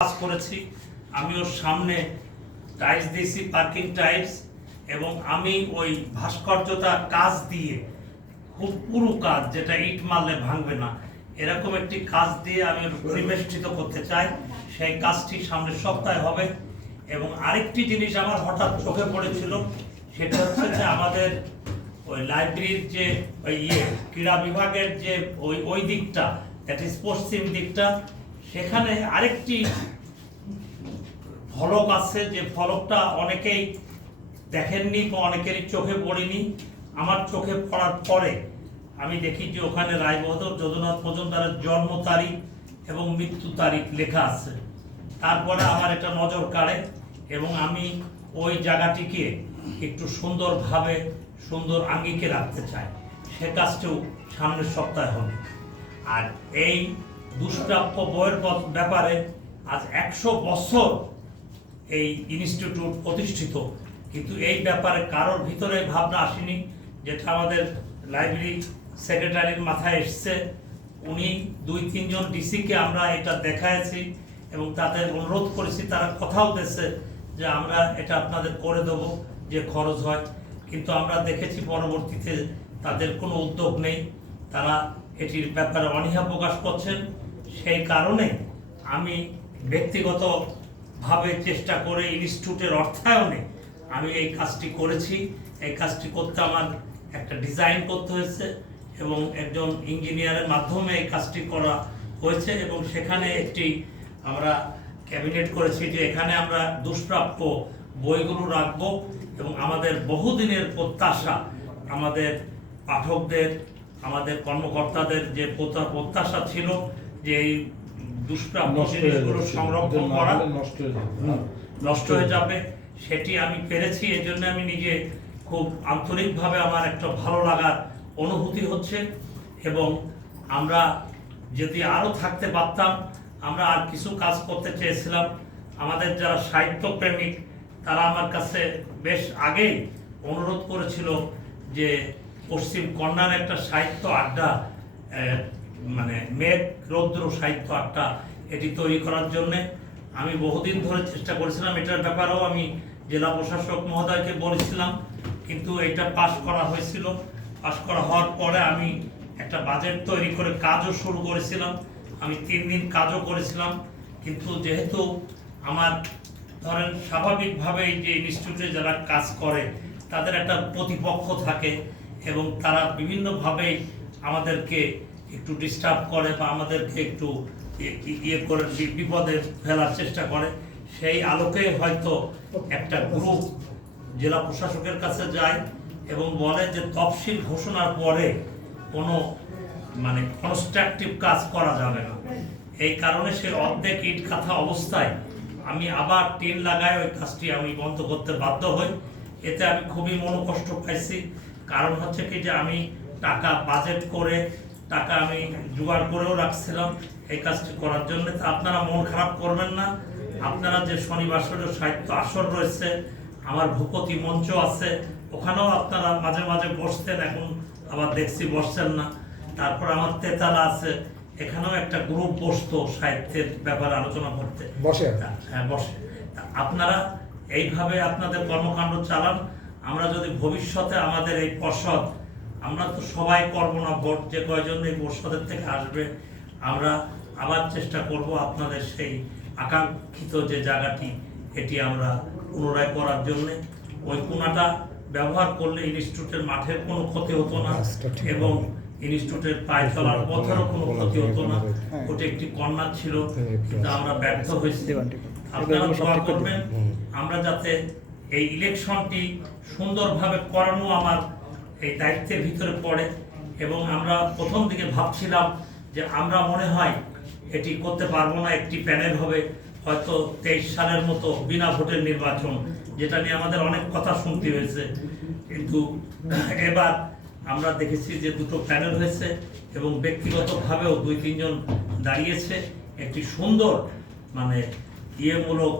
কাজ করেছি। আমি ওর সামনে টাইলস দিয়েছি, পার্কিং টাইলস, এবং আমি ওই ভাস্কর্যতা কাজ দিয়ে খুব পুরো কাজ, যেটা ইট মারলে ভাঙবে না, এরকম একটি কাজ দিয়ে আমি পরিবেষ্টিত করতে চাই। সেই কাজটি সামনের সপ্তাহে হবে। এবং আরেকটি জিনিস আমার হঠাৎ চোখে পড়েছিল, সেটা হচ্ছে যে আমাদের ওই লাইব্রেরির যে ওই ক্রীড়া বিভাগের যে ওই দিকটা, দ্যাট ইজ পশ্চিম দিকটা, সেখানে আরেকটি ফলক আছে, যে ফলকটা অনেকেই দেখেননি বা অনেকেরই চোখে পড়েনি। আমার চোখে পড়ার পরে আমি দেখি যে ওখানে রায়বাহাদুর যদুনাথ মজুমদারের জন্ম তারিখ এবং মৃত্যু তারিখ লেখা আছে। তারপরে আমার এটা নজর কাড়ে এবং আমি ওই জায়গাটিকে একটু সুন্দরভাবে সুন্দর আঙ্গিকে রাখতে চাই। সে কাজটিও সামনের সপ্তাহে হবে। আর এই দুষ্প্রাপ্য বইয়ের ব্যাপারে আজ 100 বছর এই ইনস্টিটিউট প্রতিষ্ঠিত, কিন্তু এই ব্যাপারে কারোর ভিতরে ভাবনা আসেনি, যেটা আমাদের লাইব্রেরি সেক্রেটারির মাথায় এসছে। উনি 2-3 জন ডিসিকে আমরা এটা দেখাইছি এবং তাদের অনুরোধ করেছি, তারা কথাও দিয়েছে যে আমরা এটা আপনাদের করে দেব যে খরচ হয়। কিন্তু আমরা দেখেছি পরবর্তীতে তাদের কোনো উদ্যোগ নেই, তারা এটির ব্যাপারে অনীহা প্রকাশ করছেন। সেই কারণে আমি ব্যক্তিগতভাবে চেষ্টা করে ইনস্টিটিউটের অর্থায়নে আমি এই কাজটি করেছি। এই কাজটি করতে আমার একটা ডিজাইন করতে হয়েছে এবং একজন ইঞ্জিনিয়ারের মাধ্যমে এই কাজটি করা হয়েছে। এবং সেখানে একটি আমরা ক্যাবিনেট করেছি যে এখানে আমরা দুষ্প্রাপ্য বইগুলো রাখবো এবং আমাদের বহুদিনের প্রত্যাশা, আমাদের পাঠকদের, আমাদের কর্মকর্তাদের যে প্রত্যাশা ছিল যে এই দুষ্প্রাপ্য জিনিসগুলো সংরক্ষণ করা, নষ্ট হয়ে যাবে, সেটি আমি পেরেছি। এই জন্য আমি নিজে খুব আন্তরিকভাবে আমার একটা ভালো লাগার অনুভূতি হচ্ছে। এবং আমরা যদি আরও থাকতে পারতাম, আমরা আর কিছু কাজ করতে চেয়েছিলাম। আমাদের যারা সাহিত্য প্রেমিক তারা আমার কাছে বেশ আগেই অনুরোধ করেছিল যে পশ্চিম কর্নার একটা সাহিত্য আড্ডা, মানে মেঘ রৌদ্র সাহিত্য আড্ডা, এটি তৈরি করার জন্যে আমি বহুদিন ধরে চেষ্টা করেছিলাম। এটার ব্যাপারেও আমি জেলা প্রশাসক মহোদয়কে বলেছিলাম, কিন্তু এটা পাশ করা হয়েছিল। পাশ করা হওয়ার পরে আমি একটা বাজেট তৈরি করে কাজও শুরু করেছিলাম। আমি 3 দিন কাজও করেছিলাম, কিন্তু যেহেতু আমার ধরেন স্বাভাবিকভাবেই যে ইনস্টিটিউটে যারা কাজ করে তাদের একটা প্রতিপক্ষ থাকে এবং তারা বিভিন্নভাবেই আমাদেরকে একটু ডিস্টার্ব করে বা আমাদেরকে একটু ইয়ে করে বিপদে ফেলার চেষ্টা করে। সেই আলোকে হয়তো একটা গ্রুপ জেলা প্রশাসকের কাছে যায় এবং বলে যে তফসিল ঘোষণার পরে কোনো মানে কনস্ট্রাকটিভ কাজ করা যাবে না। এই কারণে সে অর্ধেক ইট কাঁথা অবস্থায় আমি আবার টিন লাগাই ওই কাজটি আমি বন্ধ করতে বাধ্য হই। এতে আমি খুবই মনোকষ্ট পাইছি। কারণ হচ্ছে কি যে আমি টাকা বাজেট করে টাকা আমি জোগাড় করেও রাখছিলাম এই কাজটি করার জন্য। তা আপনারা মন খারাপ করবেন না। আপনারা যে শনিবার সাহিত্য আসর রয়েছে, আমার ভূপতি মঞ্চ আছে, ওখানেও আপনারা মাঝে মাঝে বসতেন, এখন আবার দেখছি বসছেন না। তারপর আমার তেতালা আছে, এখানেও একটা গ্রুপ বসতো সাহিত্যের ব্যাপারে আলোচনা করতে, বসে। হ্যাঁ, বসে। আপনারা এইভাবে আপনাদের কর্মকাণ্ড চালান। আমরা যদি ভবিষ্যতে আমাদের এই পর্ষদ, আমরা তো সবাই করবো না ভোট, যে কয়জন এই পর্ষদের থেকে আসবে, আমরা আবার চেষ্টা করব আপনাদের সেই আকাঙ্ক্ষিত যে জায়গাটি এটি আমরা পুনরায় করার জন্যে। ওই কোনাটা ব্যবহার করলে ইনস্টিটিউটের মাঠের কোনো ক্ষতি হতো না এবং ইনস্টিটিউটের পায়ে চলার পথেরও কোনো ক্ষতি হতো না। ওটা একটি কর্নার ছিল, কিন্তু আমরা ব্যর্থ হয়েছি। আপনারা দোয়া করবেন আমরা যাতে এই ইলেকশনটি সুন্দরভাবে করানো আমার এই দায়িত্বের ভিতরে পড়ে। এবং আমরা প্রথম দিকে ভাবছিলাম যে আমরা মনে হয় এটি করতে পারবো না, একটি প্যানেল হবে, হয়তো 23 সালের মতো বিনা ভোটের নির্বাচন, যেটা নিয়ে আমাদের অনেক কথা শুনতে হয়েছে। কিন্তু এবার আমরা দেখেছি যে 2টো প্যানেল হয়েছে এবং ব্যক্তিগতভাবেও 2-3 জন দাঁড়িয়েছে। একটি সুন্দর মানে ইয়েমূলক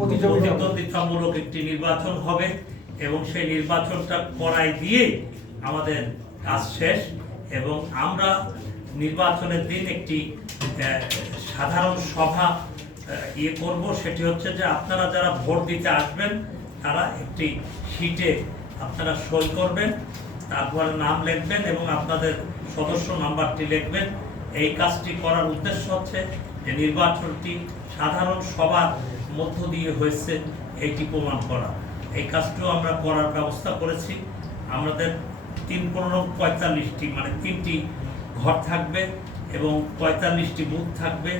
প্রতিদ্বন্দ্বিতামূলক একটি নির্বাচন হবে এবং সেই নির্বাচনটা করাই দিয়ে আমাদের কাজ শেষ। এবং আমরা নির্বাচনের দিন একটি সাধারণ সভা ইয়ে করব, সেটি হচ্ছে যে আপনারা যারা ভোট দিতে আসবেন তারা একটি শিটে আপনারা সই করবেন, তারপরে নাম লিখবেন এবং আপনাদের সদস্য নাম্বারটি লিখবেন। এই কাজটি করার উদ্দেশ্য হচ্ছে যে নির্বাচনটি সাধারণ সভার মধ্য দিয়ে হয়েছে এইটি প্রমাণ করা। এই কাজটিও আমরা করার ব্যবস্থা করেছি। আমাদের 3-15-45টি মানে 3টি ঘর থাকবে এবং 45টি বুথ থাকবে।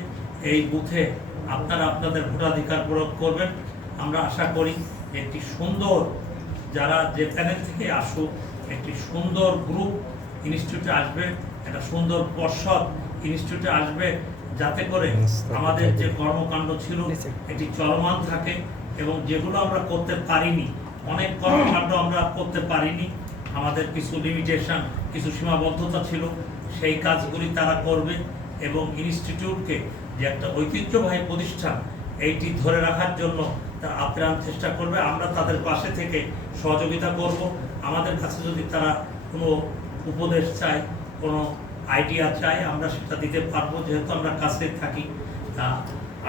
এই বুথে আপনারা আপনাদের ভোটাধিকার প্রয়োগ করবেন। আমরা আশা করি একটি সুন্দর, যারা যে প্যানেল থেকে আসুক, একটি সুন্দর গ্রুপ ইনস্টিটিউটে আসবে, একটা সুন্দর পর্ষদ ইনস্টিটিউটে আসবে, যাতে করে আমাদের যে কর্মকাণ্ড ছিল এটি চলমান থাকে এবং যেগুলো আমরা করতে পারিনি, অনেক কর্মকাণ্ড আমরা করতে পারিনি, আমাদের কিছু লিমিটেশন, কিছু সীমাবদ্ধতা ছিল, সেই কাজগুলি তারা করবে এবং ইনস্টিটিউটকে যে একটা ঐতিহ্যবাহী প্রতিষ্ঠান এইটি ধরে রাখার জন্য তারা আপ্রাণ চেষ্টা করবে। আমরা তাদের পাশে থেকে সহযোগিতা করব। আমাদের কাছে যদি তারা কোনো উপদেশ চায়, কোনো আইডিয়া চায়, আমরা সেটা দিতে পারবো, যেহেতু আমরা কাছে থাকি। তা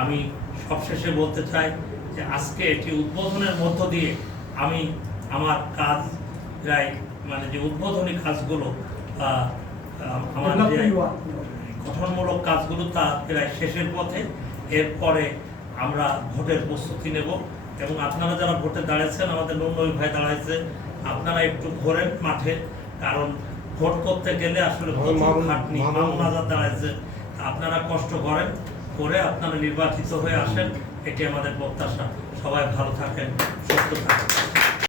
আমি সবশেষে বলতে চাই যে আজকে এটি উদ্বোধনের মধ্য দিয়ে আমি আমার কাজ প্রায় মানে যে উদ্বোধনী কাজগুলো আমার যে গঠনমূলক কাজগুলো তা প্রায় শেষের পথে। এরপরে আমরা ভোটের প্রস্তুতি নেব এবং আপনারা যারা ভোটে দাঁড়িয়েছেন, আমাদের নন্দী ভাই দাঁড়াইছে, আপনারা একটু ঘোরেন মাঠে, কারণ ভোট করতে গেলে আসলে প্রচুর খাটনি। মামুন আজাদ দাঁড়াইছে, আপনারা কষ্ট করেন, করে আপনারা নির্বাচিত হয়ে আসেন, এটি আমাদের প্রত্যাশা। সবাই ভালো থাকেন, সুস্থ থাকেন।